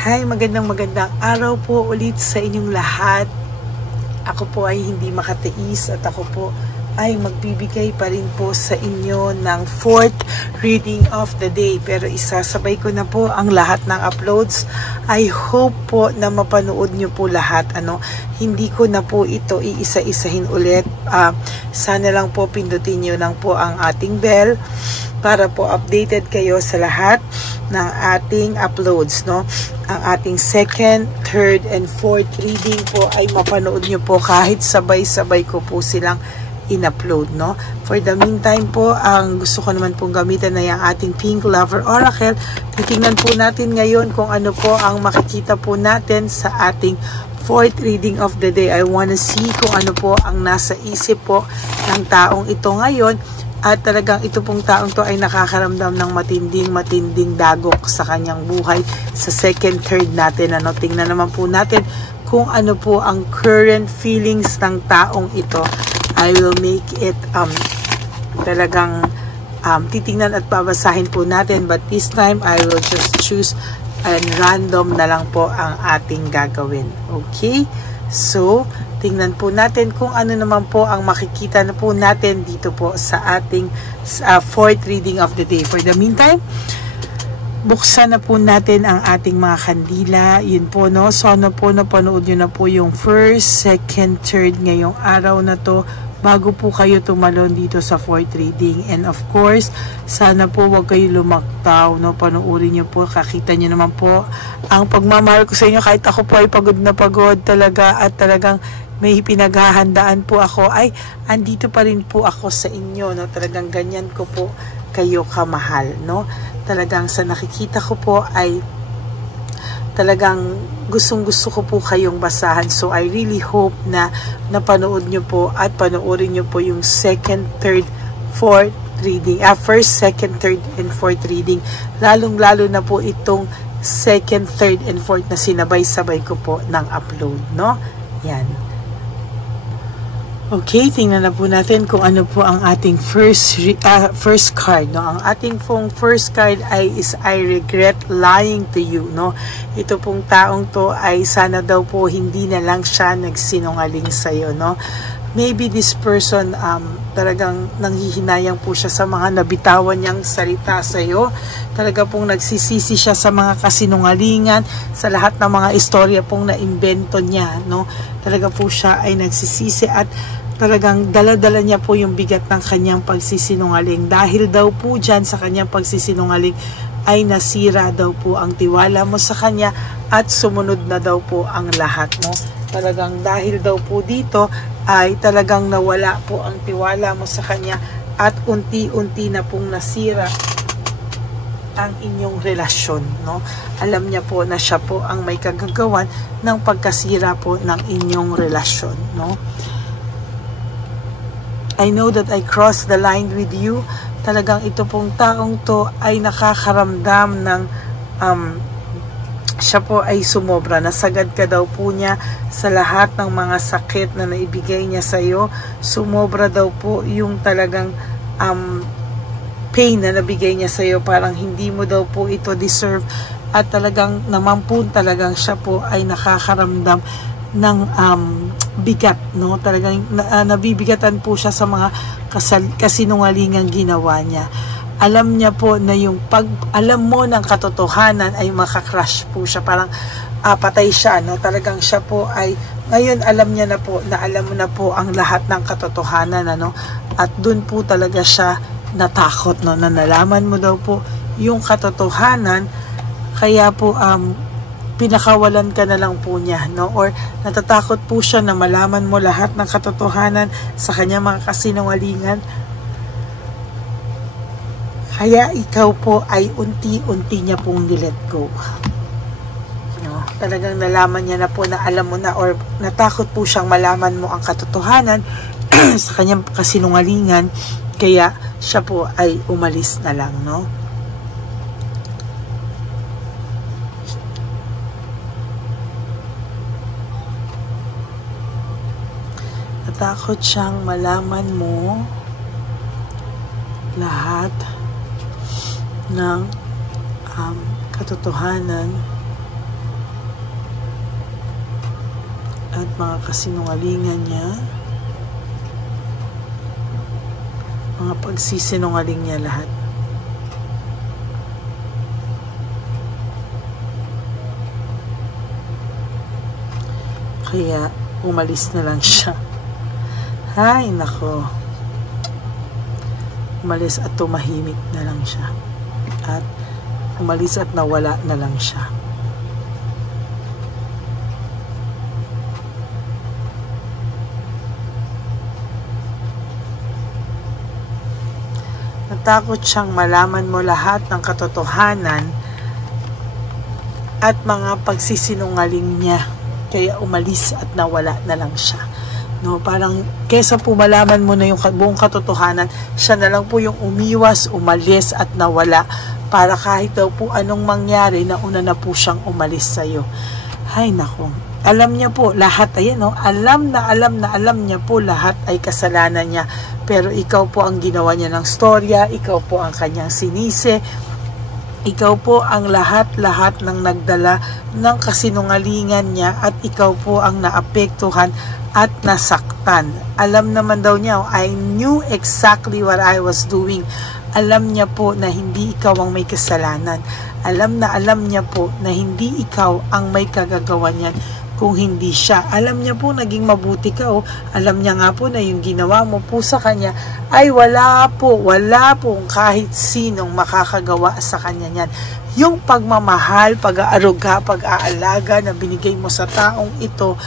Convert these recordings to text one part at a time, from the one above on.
Hi, magandang araw po ulit sa inyong lahat. Ako po ay hindi makatiis at ako po ay magbibigay pa rin po sa inyo ng 4th reading of the day. Pero isasabay ko na po ang lahat ng uploads. I hope po na mapanood nyo po lahat. Hindi ko na po ito iisa-isahin ulit. Sana lang po pindutin nyo lang po ang ating bell para po updated kayo sa lahat ng ating uploads, no? Ang ating 2nd, 3rd, and 4th reading po ay mapanood nyo po kahit sabay-sabay ko po silang in-upload, no? For the meantime po, ang gusto ko naman pong gamitin na yung ating Pink Lover Oracle. Titingnan po natin ngayon kung ano po ang makikita po natin sa ating 4th reading of the day. I wanna see kung ano po ang nasa isip po ng taong ito ngayon. At talagang ito pong taong to ay nakakaramdam ng matinding dagok sa kanyang buhay sa 2nd, 3rd natin. Tingnan naman po natin kung ano po ang current feelings ng taong ito. I will make it talagang titingnan at babasahin po natin, but this time I will just choose and random na lang po ang ating gagawin. Okay? So, tingnan po natin kung ano naman po ang makikita na po natin dito po sa ating 4th reading of the day. For the meantime, buksan na po natin ang ating mga kandila. Yun po, no? So, po napanood nyo na po yung 1st, 2nd, 3rd ngayong araw na to bago po kayo tumalon dito sa 4th reading. And of course, sana po wag kayo lumaktaw, no? Panoorin nyo po, kakita nyo naman po ang pagmamahal ko sa inyo kahit ako po ay pagod na pagod talaga at talagang may pinaghahandaan po ako, ay andito pa rin po ako sa inyo, no? Talagang ganyan ko po kayo kamahal, no? Talagang sa nakikita ko po ay talagang gustong-gusto ko po kayong basahan. So I really hope na napanood nyo po at panoorin nyo po yung 2nd, 3rd, 4th reading. 1st, 2nd, 3rd, and 4th reading. Lalong-lalo na po itong 2nd, 3rd, and 4th na sinabay-sabay ko po ng upload, no? Yan. Okay, tingnan na po natin kung ano po ang ating first card, no? Ang ating first card is I regret lying to you, no? Ito pong taong to ay sana daw po hindi na lang siya nagsinungaling sa iyo, no? Maybe this person talagang nanghihinayang po siya sa mga nabitawan niyang salita sa iyo. Talaga pong nagsisisi siya sa mga kasinungalingan, sa lahat ng mga istorya pong naimbento niya, no? Talaga po siya ay nagsisisi at talagang dala-dala niya po yung bigat ng kanyang pagsisinungaling. Dahil daw po dyan sa kanyang pagsisinungaling ay nasira daw po ang tiwala mo sa kanya at sumunod na daw po ang lahat mo. Talagang dahil daw po dito ay talagang nawala po ang tiwala mo sa kanya at unti-unti na pong nasira ang inyong relasyon, no? Alam niya po na siya po ang may kagagawan ng pagkasira po ng inyong relasyon, no? I know that I crossed the line with you. Talagang ito pong taong to ay nakakaramdam ng siya po ay sumobra. Nasagad ka daw po niya sa lahat ng mga sakit na naibigay niya sa iyo. Sumobra daw po yung talagang pain na nabigay niya sa iyo. Parang hindi mo daw po ito deserve. At talagang naman po talagang siya po ay nakakaramdam ng bigat, no? Talagang nabibigatan po siya sa mga kasinungalingang ginawa niya. Alam niya po na yung alam mo ng katotohanan ay makakrush po siya, parang patay siya, no? Talagang siya po ay ngayon alam niya na po na alam mo na po ang lahat ng katotohanan, ano? At dun po talaga siya natakot, no? Na nalaman mo daw po yung katotohanan, kaya po pinakawalan ka na lang po niya, no? Or natatakot po siya na malaman mo lahat ng katotohanan sa kanyang mga kasinungalingan. Kaya ikaw po ay unti-unti niya pong nilet go. No? Talagang nalaman niya na po na alam mo na, or natakot po siyang malaman mo ang katotohanan sa kanyang kasinungalingan. Kaya siya po ay umalis na lang, no? Natakot siyang malaman mo lahat ng katotohanan at mga kasinungalingan niya, mga pagsisinungaling niya lahat. Kaya umalis na lang siya. Hay nako, umalis at tumahimik na lang siya, at umalis at nawala na lang siya. Natakot siyang malaman mo lahat ng katotohanan at mga pagsisinungaling niya, kaya umalis at nawala na lang siya. No, parang kesa po malaman mo na yung buong katotohanan, siya na lang po yung umiwas, umalis at nawala, para kahit daw po anong mangyari, nauna na po siyang umalis sa'yo. Hay nako, alam niya po lahat, ayan no, alam niya po lahat ay kasalanan niya, pero ikaw po ang ginawa niya ng storya, ikaw po ang kanyang sinisi, ikaw po ang lahat-lahat ng nagdala ng kasinungalingan niya, at ikaw po ang naapektuhan at nasaktan. Alam naman daw niya, I knew exactly what I was doing. Alam niya po na hindi ikaw ang may kasalanan. Alam niya po na hindi ikaw ang may kagagawa niyan kung hindi siya. Alam niya po naging mabuti ka. Alam niya nga po na yung ginawa mo po sa kanya ay wala pong kahit sinong makakagawa sa kanya niyan. Yung pagmamahal, pag-aaruga, pag-aalaga na binigay mo sa taong ito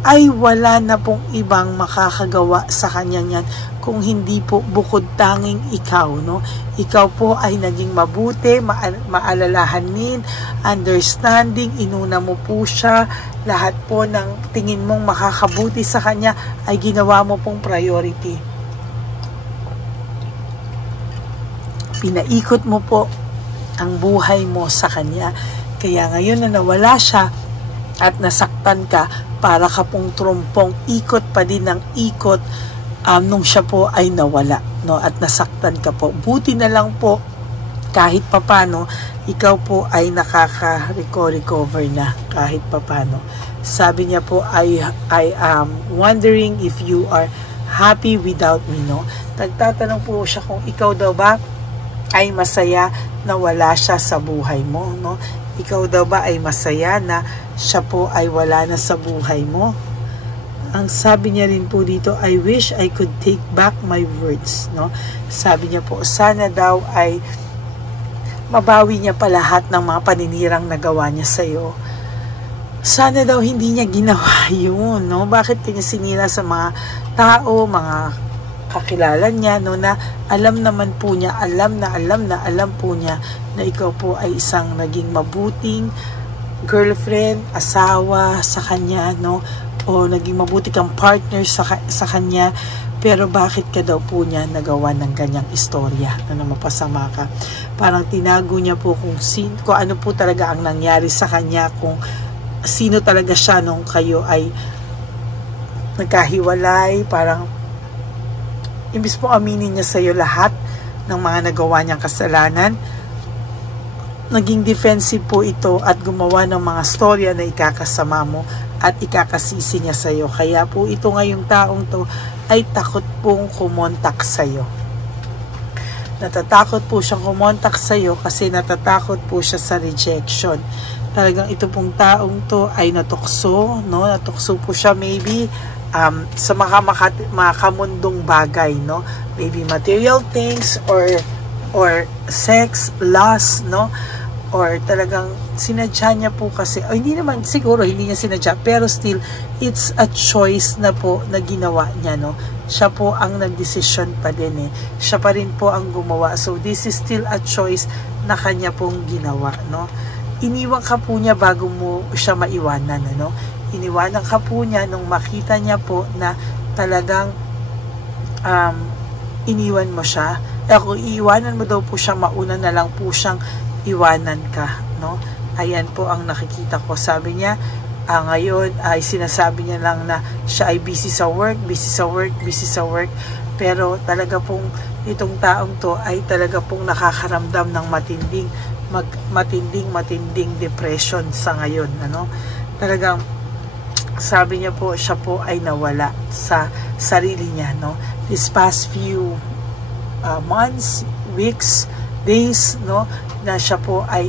ay wala na pong ibang makakagawa sa kanya niyan kung hindi po bukod tanging ikaw, no? Ikaw po ay naging mabuti, maalalahanin, understanding, inuna mo po siya, lahat po ng tingin mong makakabuti sa kanya ay ginawa mo pong priority. Pinaikot mo po ang buhay mo sa kanya, kaya ngayon na nawala siya at nasaktan ka, para ka pong trumpong ikot pa din ng ikot nung siya po ay nawala, no? At nasaktan ka po. Buti na lang po kahit papano ikaw po ay nakaka-recover na kahit papano. Sabi niya po, I am wondering if you are happy without me, no? Nagtatanong po siya kung ikaw daw ba ay masaya na wala siya sa buhay mo, no? Ikaw daw ba ay masaya na siya po ay wala na sa buhay mo? Ang sabi niya rin po dito, I wish I could take back my words, no? Sabi niya po, sana daw ay mabawi niya pa lahat ng mga paninirang nagawa niya sa iyo. Sana daw hindi niya ginawa yun, no? Bakit kanya sinira sa mga tao, mga kakilala niya, no, na alam naman po niya, alam po niya na ikaw po ay isang naging mabuting girlfriend, asawa sa kanya, no, o naging mabuti kang partner sa kanya, pero bakit ka daw po niya nagawa ng ganyang istorya na mapasama ka? Parang tinago niya po kung ano po talaga ang nangyari sa kanya, kung sino talaga siya nung kayo ay nagkahiwalay. Parang imbis po aminin niya sa iyo lahat ng mga nagawa niyang kasalanan, naging defensive po ito at gumawa ng mga storya na ikakasama mo at ikakasisi niya sa iyo. Kaya po ito ngayong taong to ay takot pong kumontak sa iyo. Natatakot po siyang kumontak sa iyo kasi natatakot po siya sa rejection. Talagang ito pong taong to ay natukso, no? Natukso po siya maybe sa makamundong bagay, no? Maybe material things or sex, lust, no? Or talagang sinadya niya po kasi, hindi naman siguro hindi niya sinadya, pero still it's a choice na po na ginawa niya, no? Siya po ang nagdesisyon pa din, siya pa rin po ang gumawa, so this is still a choice na kanya pong ginawa, no? Iniwan ka po niya bago mo siya maiwanan, ano? Iniwanan ka po niya nung makita niya po na talagang iniwan mo siya. Kung iiwanan mo daw po siya, mauna na lang po siyang iwanan ka, no? Ayan po ang nakikita ko. Sabi niya, ngayon ay sinasabi niya lang na siya ay busy sa work, pero talaga pong itong taong to ay talaga pong nakakaramdam ng matinding depression sa ngayon, ano? Talagang sabi niya po, siya po ay nawala sa sarili niya, no? This past few months, weeks, days, no, na siya po ay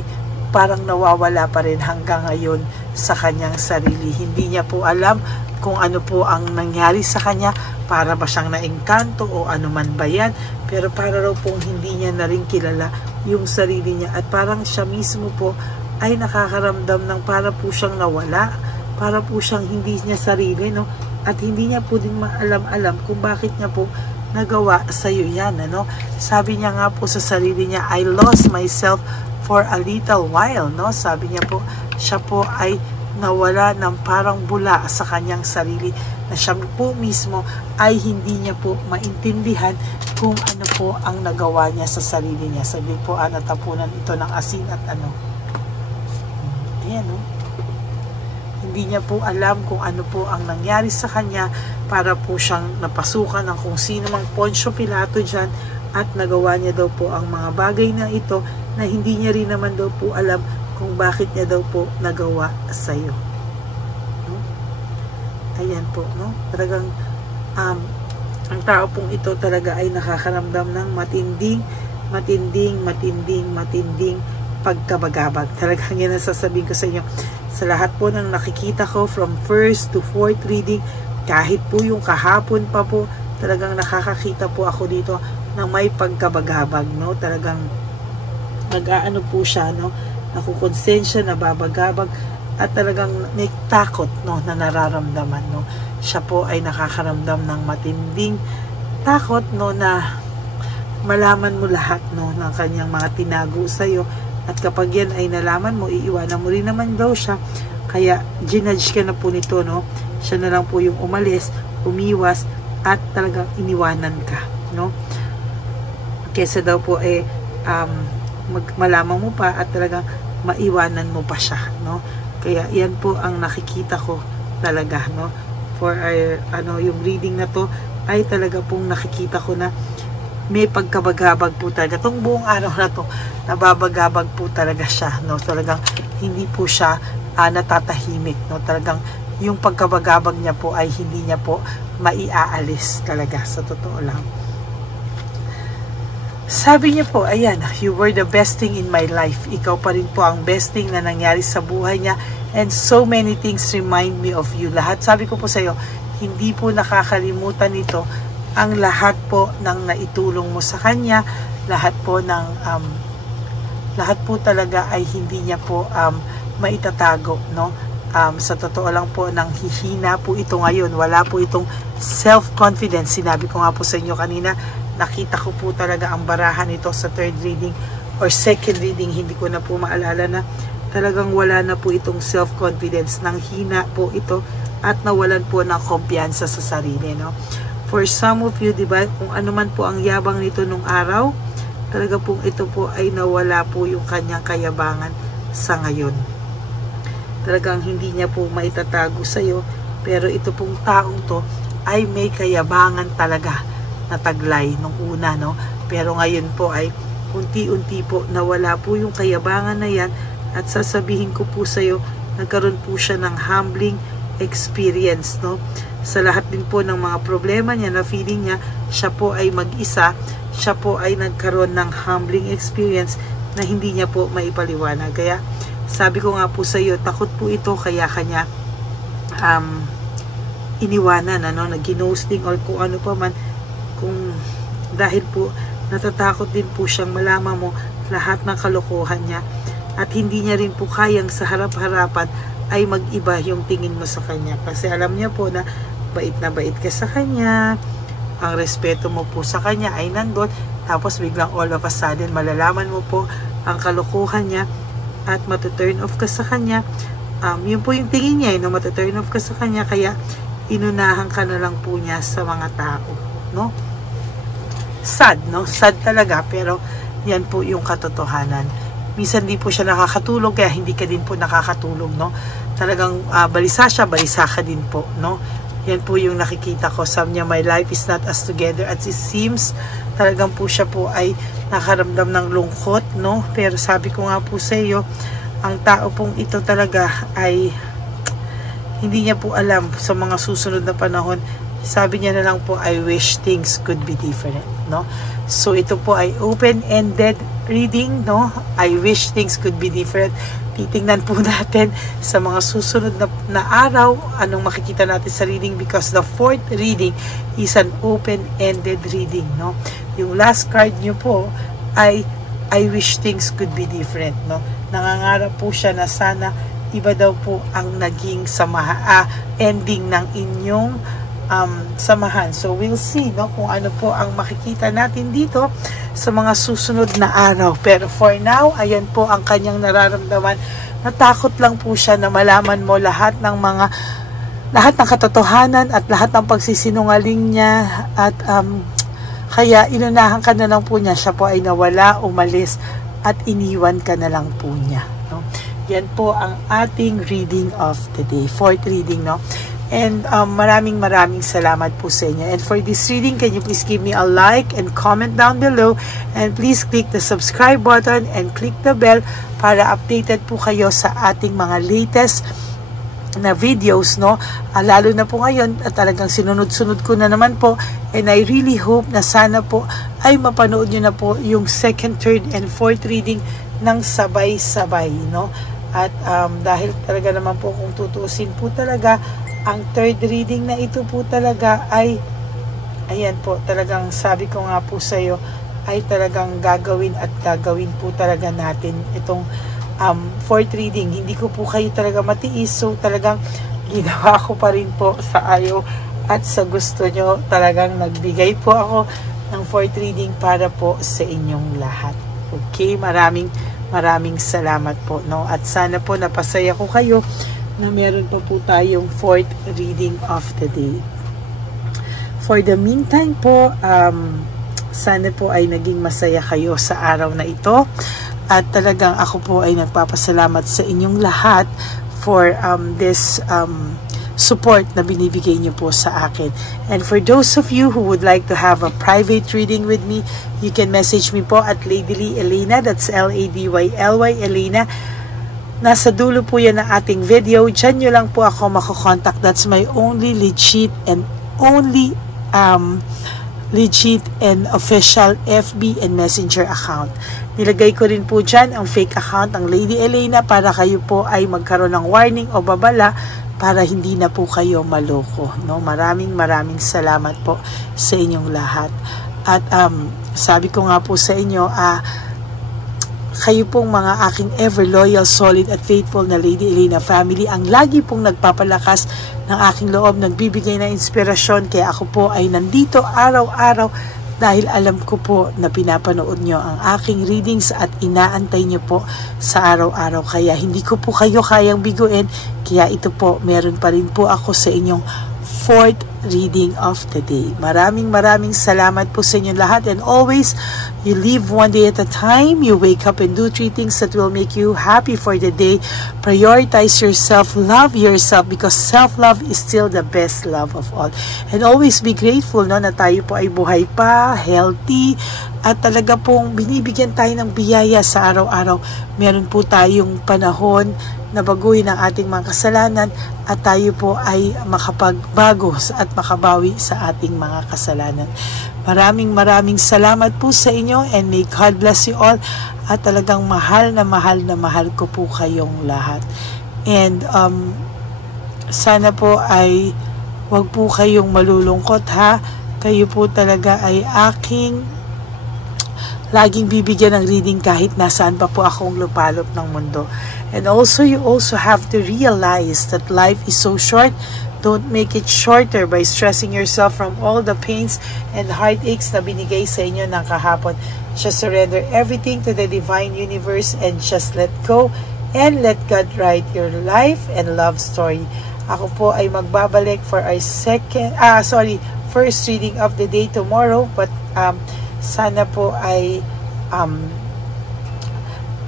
parang nawawala pa rin hanggang ngayon sa kanyang sarili. Hindi niya po alam kung ano po ang nangyari sa kanya, para ba siyang naengkanto o ano man ba yan, pero para raw pong hindi niya na rin kilala yung sarili niya, at parang siya mismo po ay nakakaramdam ng para po siyang nawala, para po siyang hindi niya sarili, no? At hindi niya po din maalam-alam kung bakit niya po nagawa sa iyo yan, ano? Sabi niya nga po sa sarili niya, I lost myself for a little while, no? Sabi niya po, siya po ay nawala ng parang bula sa kanyang sarili, na siya po mismo ay hindi niya po maintindihan kung ano po ang nagawa niya sa sarili niya. Sabi po, natapunan ito ng asin at ano. Ayan, no? Hindi niya po alam kung ano po ang nangyari sa kanya, para po siyang napasukan ng kung sino mang Poncio Pilato dyan, at nagawa niya daw po ang mga bagay na ito na hindi niya rin naman daw po alam kung bakit niya daw po nagawa sa iyo. No? Ayan po, no? Talagang ang tao pong ito talaga ay nakakaramdam ng matinding pagkabagabag. Talagang yan ang sasabihin ko sa inyo. Sa lahat po ng nakikita ko from first to fourth reading, kahit po yung kahapon pa po, talagang nakakakita po ako dito ng may pagkabagabag, no? Talagang nag-aano po siya, no? Nakukonsensya, nababagabag, at talagang may takot, no, na nararamdaman, no? Siya po ay nakakaramdam ng matinding takot, no, na malaman mo lahat, no, ng kanyang mga tinago sa iyo. At kapag yan ay nalaman mo, iiwanan mo rin naman daw siya. Kaya ginudge ka na po nito, no? Siya na lang po yung umalis, umiwas, at talagang iniwanan ka, no? Kesa daw po malaman mo pa at talagang maiwanan mo pa siya, no? Kaya yan po ang nakikita ko talaga, no? For our, yung reading na to ay talaga pong nakikita ko na may pagkabagabag po talaga. Itong buong araw na to, nababagabag po talaga siya, no? Talagang hindi po siya natatahimik, no? Talagang yung pagkabagabag niya po ay hindi niya po maiaalis talaga, sa totoo lang. Sabi niya po, ayan, you were the best thing in my life. Ikaw pa rin po ang best thing na nangyari sa buhay niya, and so many things remind me of you. Lahat, sabi ko po sa iyo, hindi po nakakalimutan nito ang lahat po ng naitulong mo sa kanya, lahat po ng lahat po talaga ay hindi niya po maitatago, no? Sa totoo lang po, nang hihina po ito ngayon, wala po itong self-confidence. Sinabi ko nga po sa inyo kanina, nakita ko po talaga ang barahan ito sa third reading or second reading, hindi ko na po maalala, na talagang wala na po itong self-confidence, nang hina po ito at nawalan po ng kumpiyansa sa sarili, no? For some of you, diba, kung ano man po ang yabang nito nung araw, talaga pong ito po ay nawala po yung kanyang kayabangan sa ngayon. Talagang hindi niya po maitatago sa iyo, pero ito pong taong to ay may kayabangan talaga na taglay nung una, no? Pero ngayon po ay unti-unti po nawala po yung kayabangan na yan, at sasabihin ko po sa iyo, nagkaroon po siya ng humbling experience, no? Sa lahat din po ng mga problema niya na feeling niya, siya po ay mag-isa, siya po ay nagkaroon ng humbling experience na hindi niya po maipaliwanag. Kaya sabi ko nga po sa iyo, takot po ito, kaya kanya iniwanan, ano, nag-ghosting or kung ano pa man, kung dahil po natatakot din po siyang malaman mo lahat ng kalokohan niya, at hindi niya rin po kayang sa harap-harapan ay mag-iba yung tingin mo sa kanya, kasi alam niya po na bait ka sa kanya, ang respeto mo po sa kanya ay nandun, tapos biglang all of a sudden malalaman mo po ang kalokohan niya at matuturn off ka sa kanya. Yun po yung tingin niya, no? Matuturn off ka sa kanya, kaya inunahan ka na lang po niya sa mga tao, no? Sad, no? Sad talaga, pero yan po yung katotohanan. Minsan di po siya nakakatulog, kaya hindi ka din po nakakatulog, no? Talagang balisa siya, balisa ka din po, no? Yan po yung nakikita ko. Sabi niya, my life is not as together as it seems. Talagang po siya po ay nakaramdam ng lungkot, no? Pero sabi ko nga po sa iyo, ang tao pong ito talaga ay hindi niya po alam sa mga susunod na panahon. Sabi niya na lang po, I wish things could be different, no? So ito po ay open-ended reading, no? I wish things could be different. Titingnan po natin sa mga susunod na araw anong makikita natin sa reading, because the fourth reading is an open-ended reading, no? Yung last card nyo po ay I wish things could be different, no? Nangangarap po siya na sana iba daw po ang naging ending ng inyong samahan. So we'll see, no, kung ano po ang makikita natin dito sa mga susunod na araw. Pero for now, ayan po ang kanyang nararamdaman. Natakot lang po siya na malaman mo lahat ng katotohanan at lahat ng pagsisinungaling niya, at kaya inunahan ka na lang po niya. Siya po ay nawala, umalis, at iniwan ka na lang po niya, no? Yan po ang ating reading of the day, fourth reading, no? And maraming salamat po sa inyo. And for this reading, can you please give me a like and comment down below, and please click the subscribe button and click the bell para updated po kayo sa ating mga latest na videos, no? Lalo na po ngayon, at talagang sinunod-sunod ko na naman po, and I really hope na sana po ay mapanood nyo na po yung second, third, and fourth reading ng sabay-sabay, no? At dahil talaga naman po, kung tutuusin po talaga, ang third reading na ito po talaga ay, ayan po, talagang sabi ko nga po sa iyo, ay talagang gagawin po talaga natin itong fourth reading. Hindi ko po kayo talaga matiis, so talagang ginawa ko pa rin po sa ayaw at sa gusto nyo. Talagang nagbigay po ako ng fourth reading para po sa inyong lahat. Okay, maraming salamat po, no? At sana po napasaya ko kayo na meron pa po tayong fourth reading of the day. For the meantime po, sana po ay naging masaya kayo sa araw na ito. At talagang ako po ay nagpapasalamat sa inyong lahat for this support na binibigay niyo po sa akin. And for those of you who would like to have a private reading with me, you can message me po at Ladyly Elena. That's Ladyly Elena. Nasa dulo po yan ng ating video. Diyan nyo lang po ako makokontak. That's my only legit and official FB and Messenger account. Nilagay ko rin po dyan ang fake account ng Lady Elena para kayo po ay magkaroon ng warning o babala para hindi na po kayo maloko, no? Maraming salamat po sa inyong lahat. At sabi ko nga po sa inyo, kayo pong mga aking ever loyal, solid at faithful na Lady Elena family ang lagi pong nagpapalakas ng aking loob, nagbibigay ng inspirasyon. Kaya ako po ay nandito araw-araw dahil alam ko po na pinapanood nyo ang aking readings at inaantay nyo po sa araw-araw. Kaya hindi ko po kayo kayang biguin. Kaya ito po, meron pa rin po ako sa inyong fourth reading of the day. Maraming salamat po sa inyo lahat, and always, you live one day at a time. You wake up and do 3 things that will make you happy for the day. Prioritize yourself, love yourself, because self-love is still the best love of all. And always be grateful, no, na tayo po ay buhay pa, healthy, at talaga pong binibigyan tayo ng biyaya sa araw-araw. Meron po tayong panahon na baguhin ang ating mga kasalanan at tayo po ay makapagbago at makabawi sa ating mga kasalanan. Maraming salamat po sa inyo, and may God bless you all. At talagang mahal na mahal ko po kayong lahat. And sana po ay wag po kayong malulungkot, ha. Kayo po talaga ay aking laging bibigyan ng reading kahit nasaan pa po akong lupalop ng mundo. And also, you also have to realize that life is so short. Don't make it shorter by stressing yourself from all the pains and heartaches na binigay sa inyo ng kahapon. Just surrender everything to the divine universe and just let go and let God write your life and love story. Ako po ay magbabalik for our first reading of the day tomorrow, but sana po ay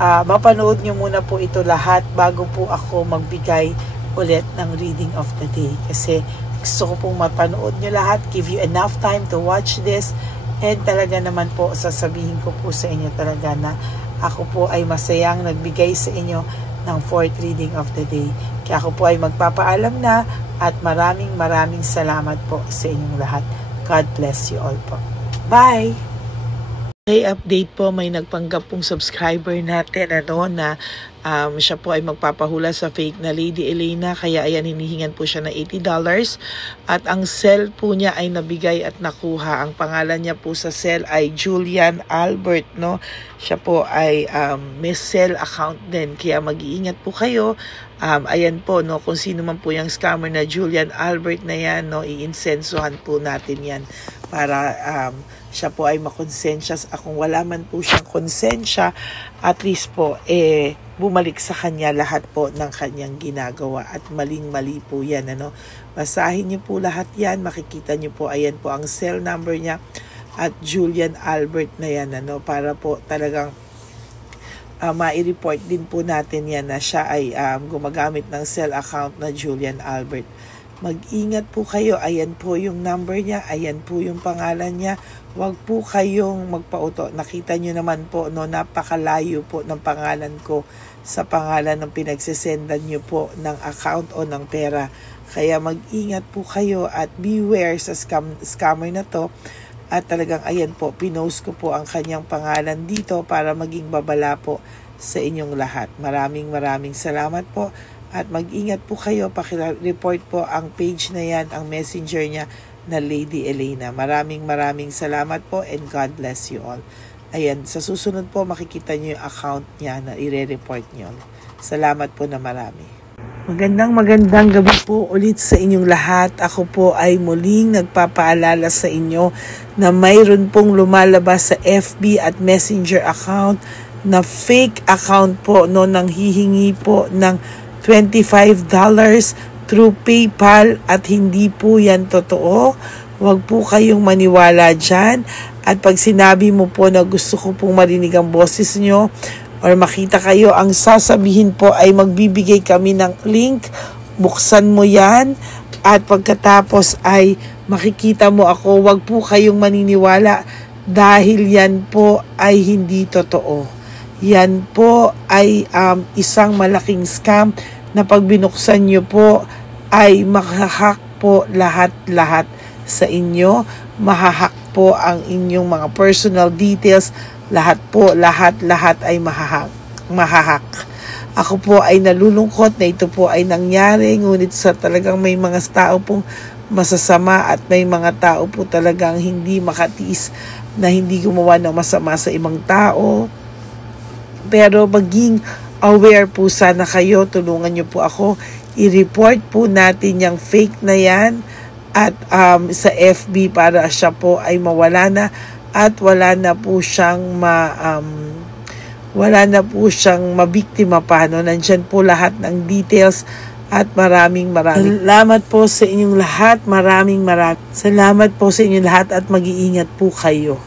mapanood nyo muna po ito lahat bago po ako magbigay ulit ng reading of the day, kasi gusto ko pong mapanood nyo lahat, give you enough time to watch this, and talaga naman po sasabihin ko po sa inyo talaga na ako po ay masayang nagbigay sa inyo ng fourth reading of the day. Kaya ako po ay magpapaalam na at maraming salamat po sa inyong lahat. God bless you all po. Bye! Okay, update po, may nagpanggap pong subscriber natin na siya po ay magpapahula sa fake na Lady Elena, kaya ayan, hinihingan po siya ng $80 at ang cell po niya ay nabigay at nakuha. Ang pangalan niya po sa cell ay Julian Albert, no? Siya po ay may cell account din, kaya mag-iingat po kayo. Ayan po, no, kung sino man po yung scammer na Julian Albert na yan, no, iinsensuhan po natin yan para siya po ay makonsensya. Kung wala man po siyang konsensya, at least po bumalik sa kanya lahat po ng kanyang ginagawa, at maling-mali po yan, ano. Basahin niyo po lahat yan, makikita niyo po, ayan po ang cell number niya at Julian Albert na yan, ano, para po talagang ma-report din po natin yan na siya ay gumagamit ng cell account na Julian Albert. Mag-ingat po kayo, ayan po yung number niya, ayan po yung pangalan niya. Huwag po kayong magpauto. Nakita nyo naman po, no, napakalayo po ng pangalan ko sa pangalan ng pinagsisendan nyo po ng account o ng pera. Kaya mag-ingat po kayo at beware sa scammer na to. At talagang ayan po, pinost ko po ang kanyang pangalan dito para maging babala po sa inyong lahat. Maraming salamat po. At mag-ingat po kayo, paki-report po ang page na yan, ang messenger niya na Lady Elena. Maraming salamat po and God bless you all. Ayan, sa susunod po makikita niyo yung account niya na i-report niyo. Salamat po na marami. Magandang gabi po ulit sa inyong lahat. Ako po ay muling nagpapaalala sa inyo na mayroon pong lumalabas sa FB at Messenger account na fake account po, no, nang hihingi po ng $25 through PayPal at hindi po yan totoo. Huwag po kayong maniwala dyan. At pag sinabi mo po na gusto ko pong marinig ang boses nyo or makita kayo, ang sasabihin po ay magbibigay kami ng link. Buksan mo yan at pagkatapos ay makikita mo ako. Huwag po kayong maniniwala dahil yan po ay hindi totoo. Yan po ay isang malaking scam na pag binuksan nyo po ay mahahack po lahat sa inyo. Mahahack po ang inyong mga personal details. Lahat ay mahahack. Ako po ay nalulungkot na ito po ay nangyari, ngunit sa talagang may mga tao pong masasama at may mga tao po talagang hindi makatiis na hindi gumawa ng masama sa ibang tao. Pero maging aware po sana kayo, tulungan nyo po ako, i-report po natin yung fake na yan at sa FB para siya po ay mawala na at wala na po siyang mabiktima pa, no? Nandyan po lahat ng details at maraming salamat po sa inyong lahat. Maraming salamat po sa inyong lahat at mag-iingat po kayo.